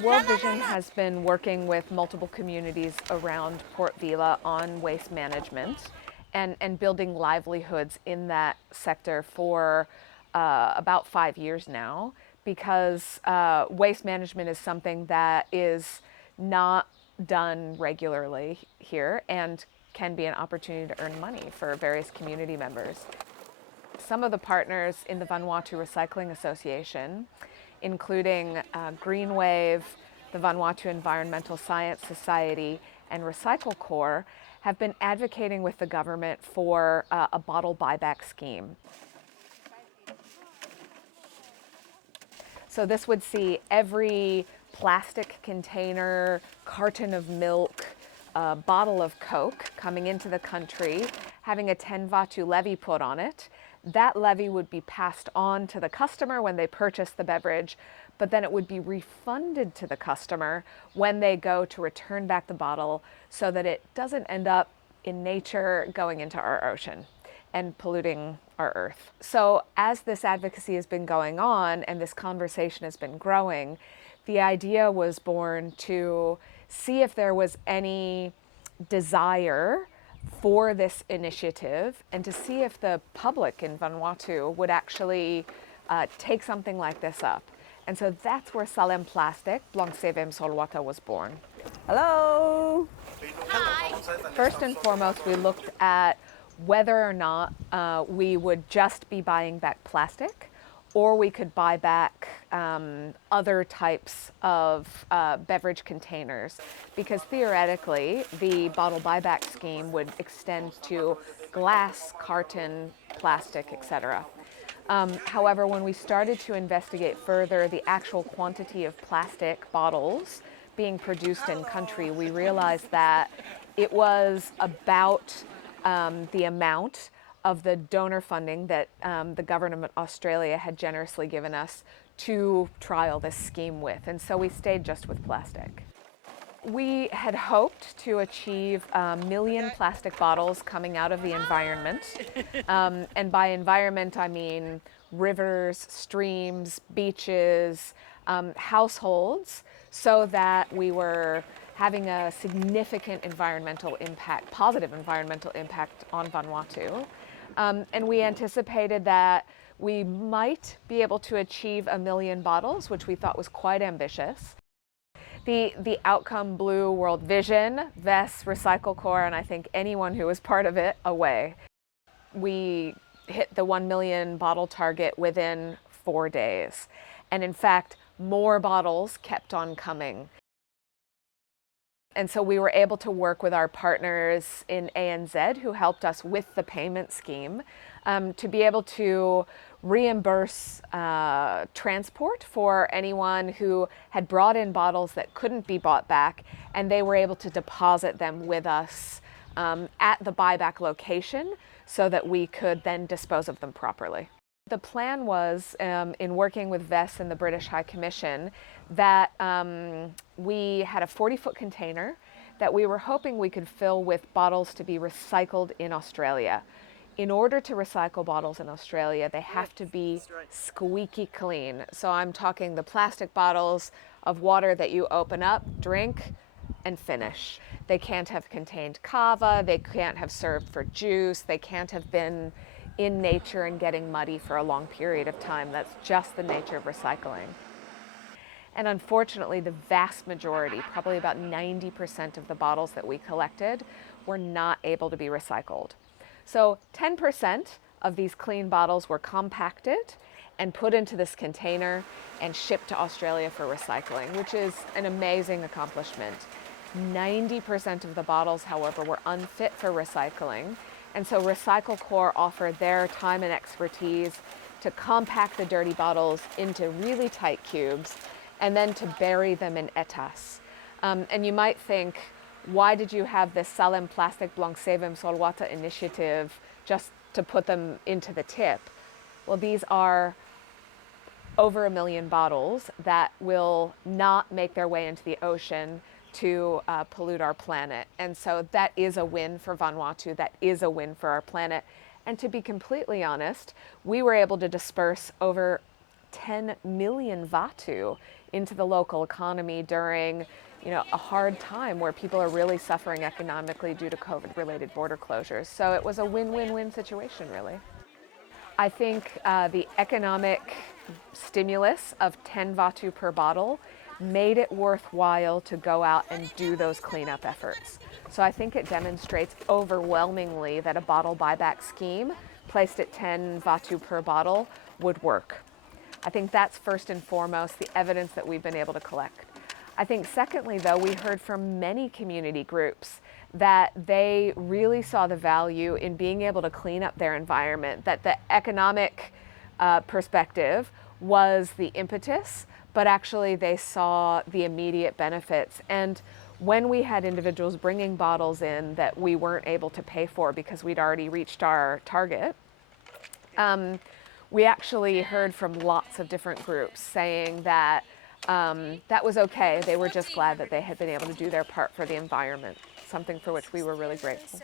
World Vision has been working with multiple communities around Port Vila on waste management and building livelihoods in that sector for about 5 years now, because waste management is something that is not done regularly here and can be an opportunity to earn money for various community members. Some of the partners in the Vanuatu Recycling Association, including Green Wave, the Vanuatu Environmental Science Society, and Recycle Corps, have been advocating with the government for a bottle buyback scheme. So this would see every plastic container, carton of milk, bottle of Coke coming into the country, having a 10 Vatu levy put on it. That levy would be passed on to the customer when they purchase the beverage, but then it would be refunded to the customer when they go to return back the bottle, so that it doesn't end up in nature going into our ocean and polluting our earth. So as this advocacy has been going on and this conversation has been growing, the idea was born to see if there was any desire for this initiative and to see if the public in Vanuatu would actually take something like this up. And so that's where Salem Plastic, blong Sevem Solwota, was born. Hello. Hi. First and foremost, we looked at whether or not we would just be buying back plastic, or we could buy back other types of beverage containers, because theoretically the bottle buyback scheme would extend to glass, carton, plastic, etc. However, when we started to investigate further the actual quantity of plastic bottles being produced in country, we realized that it was about the amount of the donor funding that the government of Australia had generously given us to trial this scheme with. And so we stayed just with plastic. We had hoped to achieve 1 million plastic bottles coming out of the environment. And by environment, I mean rivers, streams, beaches, households, so that we were having a significant environmental impact, positive environmental impact on Vanuatu. And we anticipated that we might be able to achieve 1 million bottles, which we thought was quite ambitious. The outcome blew World Vision, VES, Recycle Corps, and I think anyone who was part of it away. We hit the 1 million bottle target within 4 days. And in fact, more bottles kept on coming. And so we were able to work with our partners in ANZ, who helped us with the payment scheme, to be able to reimburse transport for anyone who had brought in bottles that couldn't be bought back, and they were able to deposit them with us at the buyback location so that we could then dispose of them properly. The plan was, in working with VES and the British High Commission, that we had a 40-foot container that we were hoping we could fill with bottles to be recycled in Australia. In order to recycle bottles in Australia, they have to be squeaky clean. So I'm talking the plastic bottles of water that you open up, drink, and finish. They can't have contained kava, they can't have served for juice, they can't have been in nature and getting muddy for a long period of time. That's just the nature of recycling. And unfortunately, the vast majority, probably about 90% of the bottles that we collected, were not able to be recycled. So 10% of these clean bottles were compacted and put into this container and shipped to Australia for recycling, which is an amazing accomplishment. 90% of the bottles, however, were unfit for recycling. And so Recycle Corps offered their time and expertise to compact the dirty bottles into really tight cubes and then to bury them in etas. And you might think, why did you have this Salem Plastic blong Sevem Solwota initiative just to put them into the tip? Well, these are over 1 million bottles that will not make their way into the ocean to pollute our planet. And so that is a win for Vanuatu, that is a win for our planet. And to be completely honest, we were able to disperse over 10 million Vatu into the local economy during a hard time where people are really suffering economically due to COVID-related border closures. So it was a win-win-win situation, really. I think the economic stimulus of 10 Vatu per bottle made it worthwhile to go out and do those cleanup efforts. So I think it demonstrates overwhelmingly that a bottle buyback scheme placed at 10 Vatu per bottle would work. I think that's first and foremost the evidence that we've been able to collect. I think secondly, though, we heard from many community groups that they really saw the value in being able to clean up their environment, that the economic perspective was the impetus, but actually they saw the immediate benefits. And when we had individuals bringing bottles in that we weren't able to pay for because we'd already reached our target, we actually heard from lots of different groups saying that that was okay. They were just glad that they had been able to do their part for the environment, something for which we were really grateful.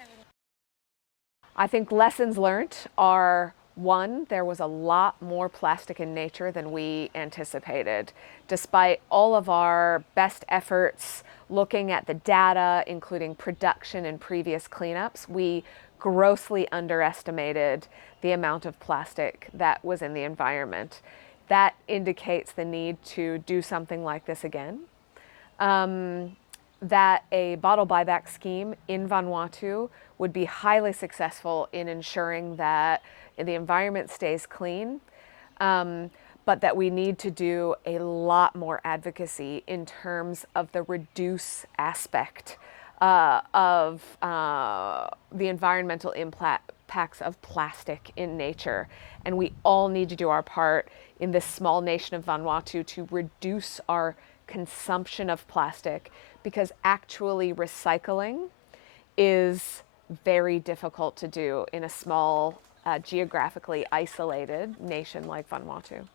I think lessons learned are, one, there was a lot more plastic in nature than we anticipated. Despite all of our best efforts looking at the data, including production and previous cleanups, we grossly underestimated the amount of plastic that was in the environment. That indicates the need to do something like this again. That a bottle buyback scheme in Vanuatu would be highly successful in ensuring that the environment stays clean, but that we need to do a lot more advocacy in terms of the reduce aspect of the environmental impacts of plastic in nature. And we all need to do our part in this small nation of Vanuatu to reduce our consumption of plastic, because actually recycling is very difficult to do in a small, geographically isolated nation like Vanuatu.